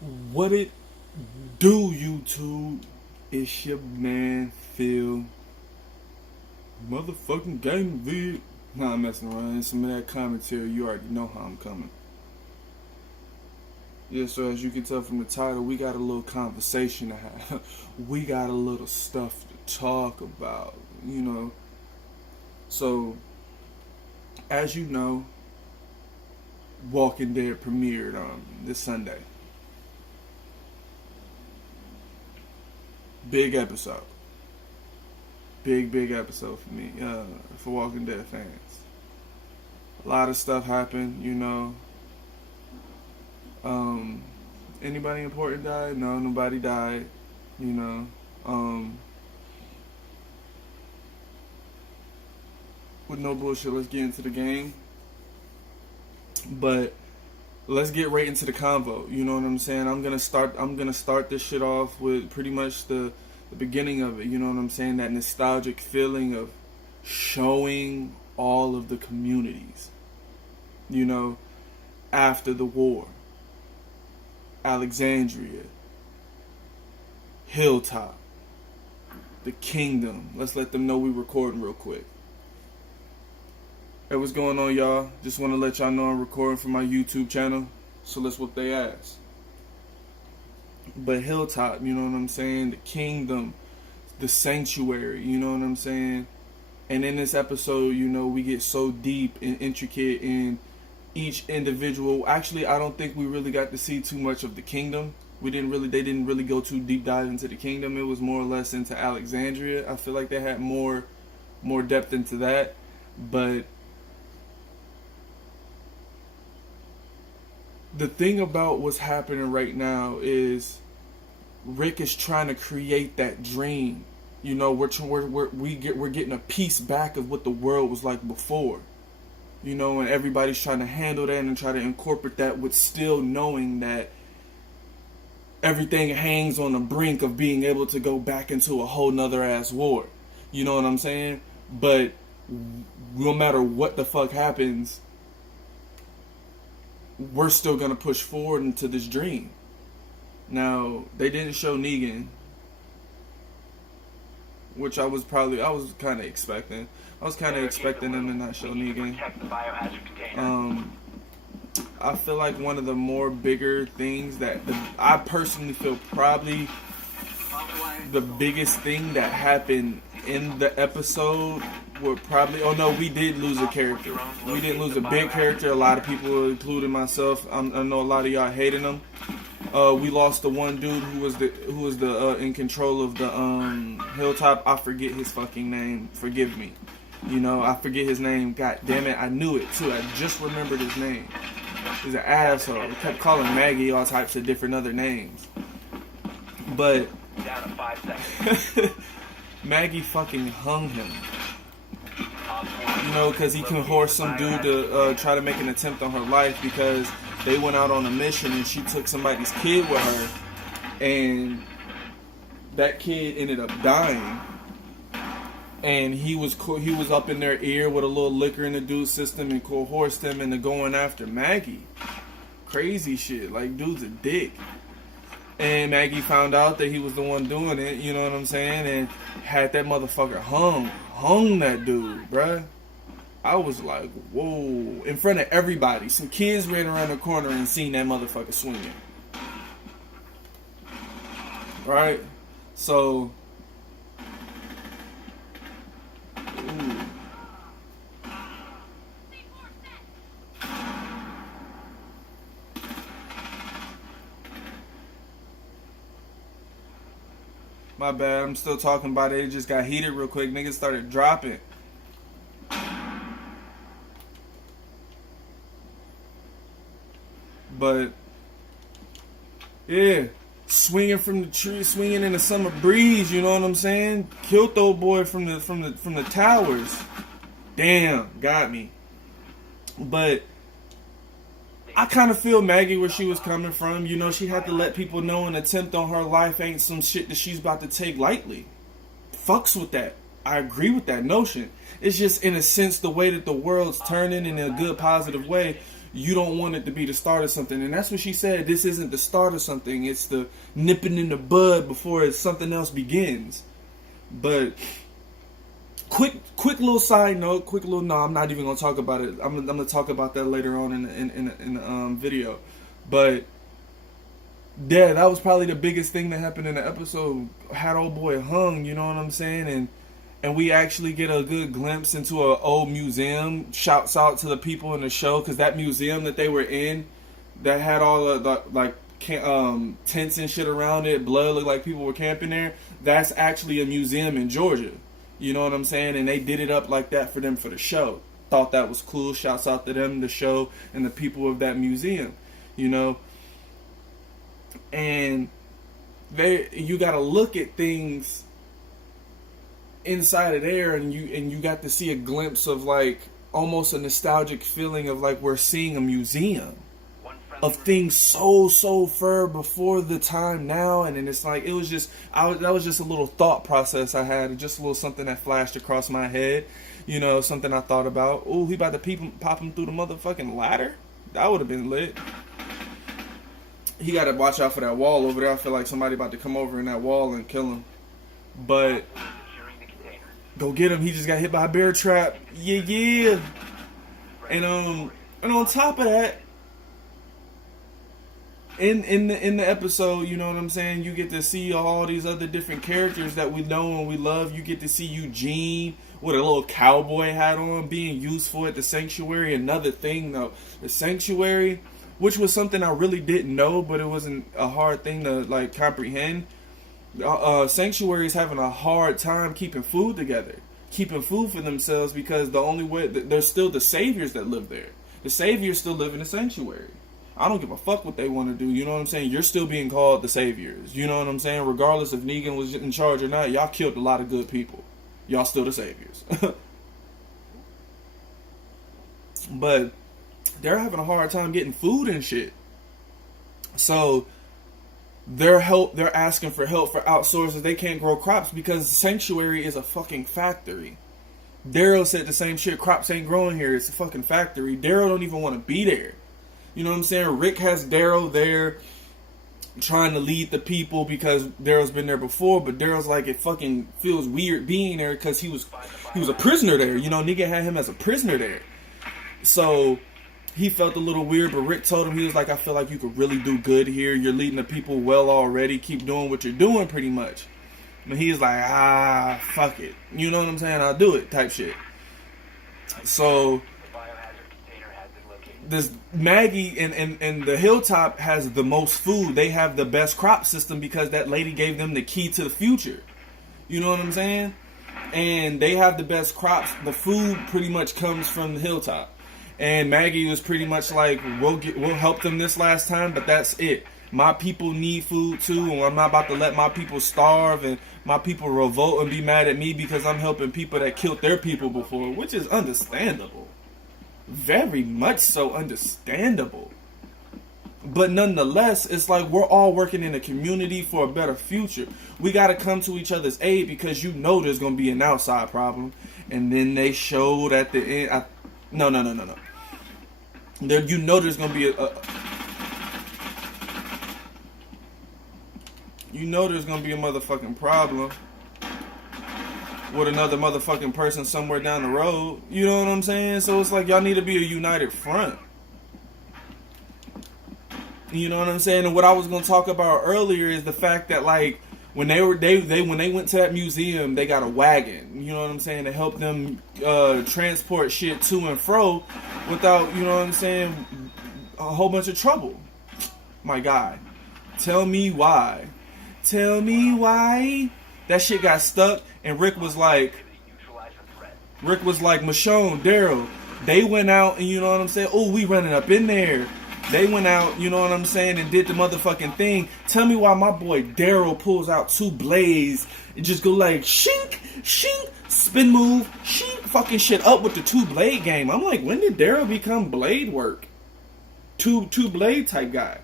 What it do, YouTube? It's your man Phil. Motherfucking game vid. Nah, I'm messing around. And some of that commentary, you already know how I'm coming. Yeah, so as you can tell from the title, we got a little conversation to have. We got a little stuff to talk about, you know. So, as you know, Walking Dead premiered this Sunday. Big episode. Big episode for me, for Walking Dead fans. A lot of stuff happened, you know. Anybody important died? No, nobody died, you know. With no bullshit, let's get into the game. But let's get right into the convo. You know what I'm saying? I'm gonna start this shit off with pretty much the beginning of it. You know what I'm saying? That nostalgic feeling of showing all of the communities. You know, after the war. Alexandria, Hilltop, the Kingdom. Let's let them know we recording real quick. Hey, what's going on, y'all? Just want to let y'all know I'm recording for my YouTube channel, so let's whoop they ass. But Hilltop, you know what I'm saying? The Kingdom, the Sanctuary, you know what I'm saying? And in this episode, you know, we get so deep and intricate in each individual. Actually, I don't think we really got to see too much of the Kingdom. They didn't really go too deep dive into the Kingdom. It was more or less into Alexandria. I feel like they had more depth into that. But the thing about what's happening right now is Rick is trying to create that dream. You know, we're getting a piece back of what the world was like before. You know, and everybody's trying to handle that and try to incorporate that with still knowing that everything hangs on the brink of being able to go back into a whole nother ass war. You know what I'm saying? But no matter what the fuck happens, we're still going to push forward into this dream. Now, they didn't show Negan, which I was kind of expecting. I was kind of expecting them to not show Negan. I feel like one of the more bigger things that I personally feel probably the biggest thing that happened in the episode would probably... Oh no, we did lose a character. We didn't lose a big character. A lot of people, including myself, I know a lot of y'all hating him. We lost the one dude who was the in control of the Hilltop. I forget his fucking name. Forgive me. You know, I forget his name. God damn it, I knew it too. I just remembered his name. He's an asshole. He kept calling Maggie all types of different other names. But Maggie fucking hung him. You know, because he can horse some dude to try to make an attempt on her life because they went out on a mission and she took somebody's kid with her, and that kid ended up dying. And he was up in their ear with a little liquor in the dude's system and coerced them into going after Maggie. Crazy shit. Like, dude's a dick. And Maggie found out that he was the one doing it, you know what I'm saying? And had that motherfucker hung that dude, bruh. I was like, whoa. In front of everybody. Some kids ran around the corner and seen that motherfucker swinging. Right? So... My bad, I'm still talking about it. It just got heated real quick. Niggas started dropping. But, yeah. Swinging from the tree, swinging in the summer breeze, you know what I'm saying? Killed the old boy from the towers. Damn, got me. But I kind of feel Maggie where she was coming from. You know, she had to let people know an attempt on her life ain't some shit that she's about to take lightly. Fucks with that. I agree with that notion. It's just, in a sense, the way that the world's turning in a good, positive way. you don't want it to be the start of something. And that's what she said. This isn't the start of something. It's the nipping in the bud before something else begins. But quick little side note. No, I'm not even gonna talk about it. I'm gonna talk about that later on in the video. But yeah, that was probably the biggest thing that happened in the episode. Had old boy hung. You know what I'm saying? And we actually get a good glimpse into an old museum. Shouts out to the people in the show, because that museum that they were in, that had all of the like tents and shit around it, blood looked like people were camping there. That's actually a museum in Georgia. You know what I'm saying? And they did it up like that for them for the show. Thought that was cool. Shouts out to them, the show, and the people of that museum. You know, and you got to look at things inside of there, and you got to see a glimpse of like almost a nostalgic feeling of like we're seeing a museum of things so far before the time now. And then it's like that was just a little thought process I had, just a little something that flashed across my head, you know, something I thought about. Oh, he about to pop him through the motherfucking ladder? That would have been lit. He got to watch out for that wall over there. I feel like somebody about to come over in that wall and kill him. But go get him. He just got hit by a bear trap. Yeah. And on top of that, in the episode, you know what I'm saying, you get to see all these other different characters that we know and we love. You get to see Eugene with a little cowboy hat on, being useful at the sanctuary. Another thing though, the sanctuary, which was something I really didn't know, but it wasn't a hard thing to like comprehend. Sanctuary is having a hard time keeping food together, keeping food for themselves, because the only way, there's still the saviors that live there. The saviors still live in the sanctuary. I don't give a fuck what they want to do. You know what I'm saying? You're still being called the saviors. You know what I'm saying? Regardless if Negan was in charge or not, y'all killed a lot of good people. Y'all still the saviors. But they're having a hard time getting food and shit. So they're asking for help for outsourcers. They can't grow crops because the sanctuary is a fucking factory. Daryl said the same shit. Crops ain't growing here. It's a fucking factory. Daryl don't even want to be there. You know what I'm saying? Rick has Daryl there trying to lead the people because Daryl's been there before, but Daryl's like, it fucking feels weird being there because he was a prisoner there. You know, Negan had him as a prisoner there. So he felt a little weird, but Rick told him, he was like, I feel like you could really do good here. You're leading the people well already. Keep doing what you're doing pretty much. But he's like, fuck it. You know what I'm saying? I'll do it type shit. So this Maggie and the Hilltop has the most food. They have the best crop system because that lady gave them the key to the future. You know what I'm saying? And they have the best crops. The food pretty much comes from the Hilltop. And Maggie was pretty much like, we'll help them this last time, but that's it. My people need food too, and I'm not about to let my people starve and my people revolt and be mad at me because I'm helping people that killed their people before, which is understandable. Very much so understandable. But nonetheless, it's like we're all working in a community for a better future. We got to come to each other's aid because you know there's going to be an outside problem. And then they showed at the end... No. You know there's going to be you know there's going to be a motherfucking problem with another motherfucking person somewhere down the road. You know what I'm saying? So it's like y'all need to be a united front. You know what I'm saying? And what I was going to talk about earlier is the fact that like when they went to that museum, they got a wagon. You know what I'm saying? To help them transport shit to and fro without, you know what I'm saying, a whole bunch of trouble. My guy, tell me why. Tell me why that shit got stuck. And Rick was like, Michonne, Daryl, they went out and you know what I'm saying? Oh, we running up in there. They went out, you know what I'm saying, and did the motherfucking thing. Tell me why my boy Daryl pulls out two blades and just go like, shink, shink, spin move, shink, fucking shit up with the two blade game. I'm like, when did Daryl become blade work? Two blade type guy.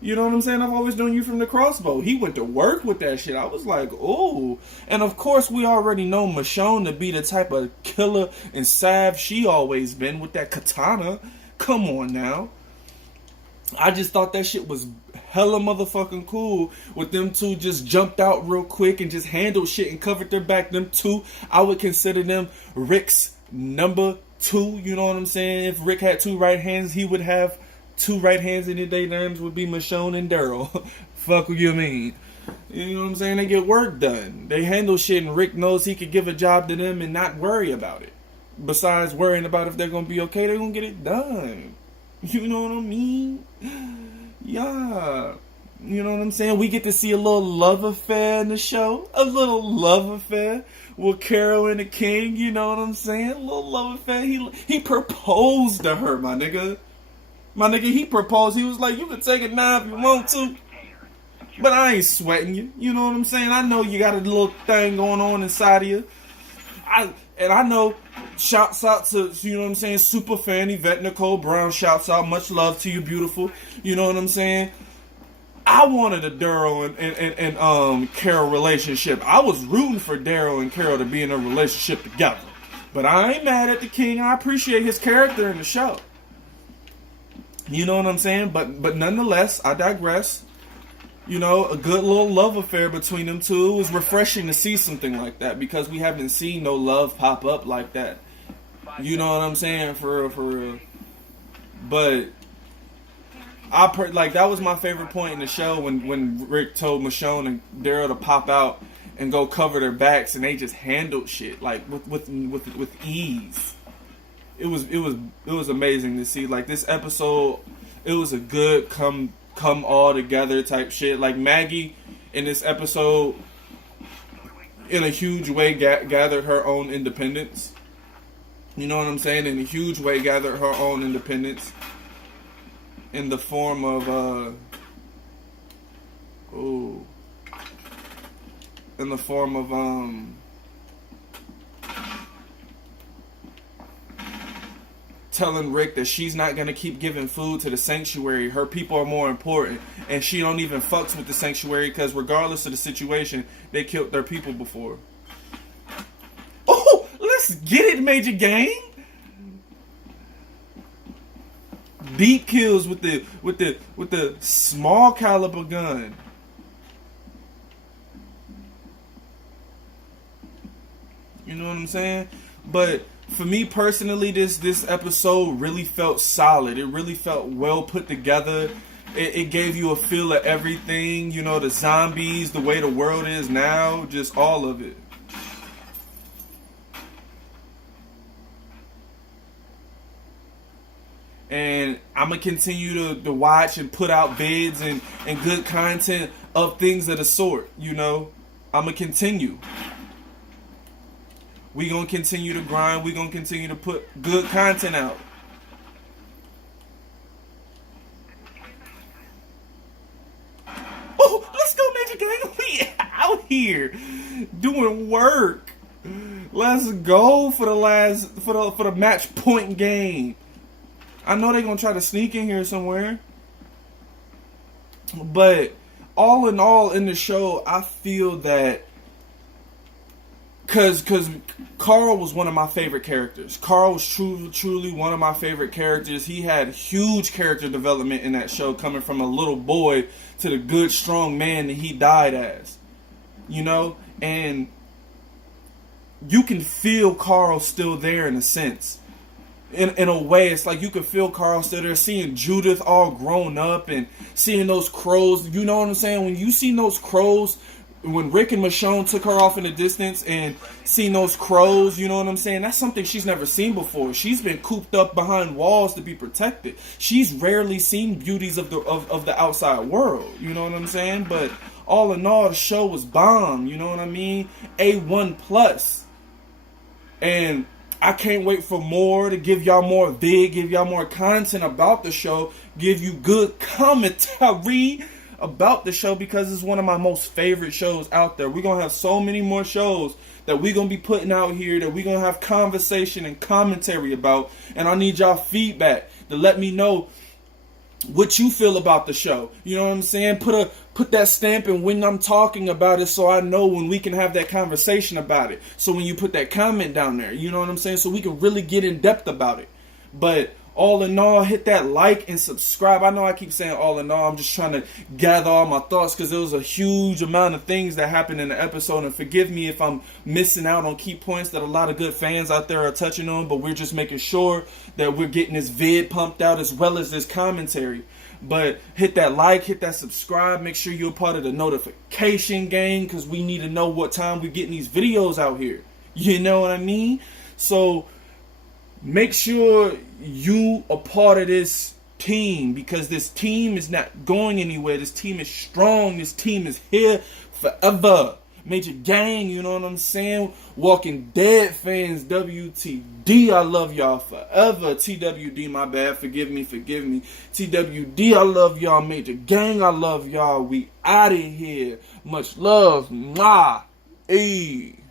You know what I'm saying? I've always known you from the crossbow. He went to work with that shit. I was like, oh. And of course, we already know Michonne to be the type of killer and salve she always been with that katana. Come on now. I just thought that shit was hella motherfucking cool with them two just jumped out real quick and just handled shit and covered their back. Them two, I would consider them Rick's number two. You know what I'm saying? If Rick had two right hands, he would have two right hands, and their names would be Michonne and Daryl. Fuck what you mean? You know what I'm saying? They get work done. They handle shit, and Rick knows he could give a job to them and not worry about it. Besides worrying about if they're gonna be okay, they're gonna get it done. You know what I mean? Yeah. You know what I'm saying? We get to see a little love affair in the show. A little love affair with Carol and the King. You know what I'm saying? A little love affair. He proposed to her, my nigga. My nigga, he proposed. He was like, you can take it now if you want to. But I ain't sweating you. You know what I'm saying? I know you got a little thing going on inside of you. I know, shouts out to, you know what I'm saying, super fan Yvette Nicole Brown, shouts out, much love to you, beautiful. You know what I'm saying? I wanted a Daryl and Carol relationship. I was rooting for Daryl and Carol to be in a relationship together. But I ain't mad at the King. I appreciate his character in the show. You know what I'm saying? But nonetheless, I digress. You know, a good little love affair between them two. It was refreshing to see something like that because we haven't seen no love pop up like that. You know what I'm saying? For real. But that was my favorite point in the show when Rick told Michonne and Daryl to pop out and go cover their backs, and they just handled shit like with ease. It was amazing to see. Like, this episode, it was a good come all together type shit. Like, Maggie in this episode in a huge way gathered her own independence. You know what I'm saying? In a huge way gathered her own independence in the form of telling Rick that she's not gonna keep giving food to the sanctuary. Her people are more important, and she don't even fucks with the sanctuary because regardless of the situation, they killed their people before. Oh, let's get it, Major Gang. Deep kills with the small caliber gun. You know what I'm saying? But for me personally, this episode really felt solid. It really felt well put together. It gave you a feel of everything. You know, the zombies, the way the world is now, just all of it. And I'm going to continue to watch and put out vids and good content of things of the sort, you know. I'm going to continue. We going to continue to grind. We going to continue to put good content out. Oh, let's go, Major Gang. We out here doing work. Let's go for the match point game. I know they're going to try to sneak in here somewhere. But all in all in the show, I feel that Because Carl was one of my favorite characters. Carl was truly one of my favorite characters. He had huge character development in that show, coming from a little boy to the good, strong man that he died as. You know? And you can feel Carl still there in a sense. In a way, it's like you can feel Carl still there, seeing Judith all grown up and seeing those crows. You know what I'm saying? When you see those crows, when Rick and Michonne took her off in the distance and seen those crows, you know what I'm saying? That's something she's never seen before. She's been cooped up behind walls to be protected. She's rarely seen beauties of the outside world. You know what I'm saying? But all in all, the show was bomb. You know what I mean? A1 plus. And I can't wait for more, to give y'all more give y'all more content about the show, give you good commentary about the show, because it's one of my most favorite shows out there. We're going to have so many more shows that we're going to be putting out here that we're going to have conversation and commentary about. And I need y'all feedback to let me know what you feel about the show. You know what I'm saying? Put that stamp in when I'm talking about it, so I know when we can have that conversation about it. So when you put that comment down there, you know what I'm saying? So we can really get in depth about it. But all in all, hit that like and subscribe. I know I keep saying all in all. I'm just trying to gather all my thoughts because there was a huge amount of things that happened in the episode. And forgive me if I'm missing out on key points that a lot of good fans out there are touching on. But we're just making sure that we're getting this vid pumped out as well as this commentary. But hit that like, hit that subscribe. Make sure you're a part of the notification gang because we need to know what time we're getting these videos out here. You know what I mean? So make sure you a part of this team because this team is not going anywhere. This team is strong. This team is here forever. Major gang, you know what I'm saying? Walking Dead fans, WTD, I love y'all forever. TWD, my bad, forgive me. TWD, I love y'all. Major gang, I love y'all. We out of here. Much love. Mwah. Ayy.